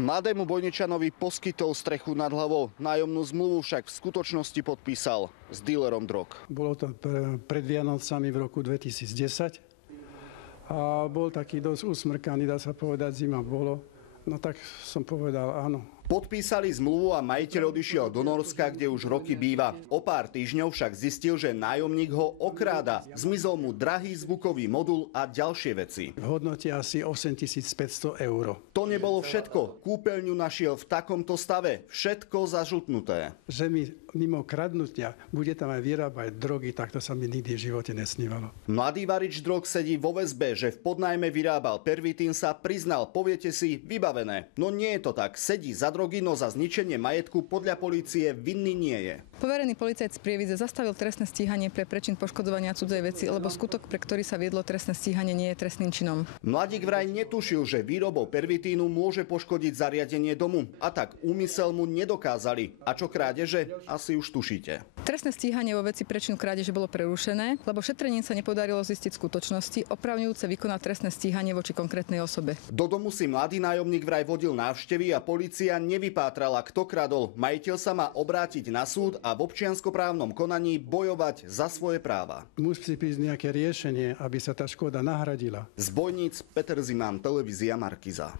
Mladému Bojničanovi poskytol strechu nad hlavou, nájomnú zmluvu však v skutočnosti podpísal s dílerom drog. Bolo to pred Vianocami v roku 2010 a bol taký dosť usmrkaný, dá sa povedať, zima bolo. No tak som povedal áno. Podpísali zmluvu a majiteľ odišiel do Norska, kde už roky býva. O pár týždňov však zistil, že nájomník ho okráda. Zmizol mu drahý zvukový modul a ďalšie veci. V hodnote asi 8500 eur. To nebolo všetko. Kúpeľňu našiel v takomto stave. Všetko zažutnuté. Že mi mimo kradnutia bude tam aj vyrábať drogy, tak to sa mi nikdy v živote nesnívalo. Mladý varič drog sedí vo väzbe, že v podnajme vyrábal pervitín, sa priznal. Poviete si, vybavené. No nie je to tak. Sedí za drogy, no za zničenie majetku podľa polície vinný nie je. Poverený policajt z Prievidze zastavil trestné stíhanie pre prečin poškodzovania cudzej veci, lebo skutok, pre ktorý sa viedlo trestné stíhanie, nie je trestným činom. Mladík vraj netušil, že výrobou pervitínu môže poškodiť zariadenie domu. A tak úmysel mu nedokázali. A čo krádeže? Asi už tušíte. Trestné stíhanie vo veci prečinu krádeže bolo prerušené, lebo šetrením sa nepodarilo zistiť skutočnosti opravňujúce vykonať trestné stíhanie voči konkrétnej osobe. Do domu si mladý nájomník vraj vodil návštevy a polícia nevypátrala, kto kradol. Majiteľ sa má obrátiť na súd a v občianskoprávnom konaní bojovať za svoje práva. Musí prísť nejaké riešenie, aby sa tá škoda nahradila. Z Bojníc Peter Ziman, televízia Markiza.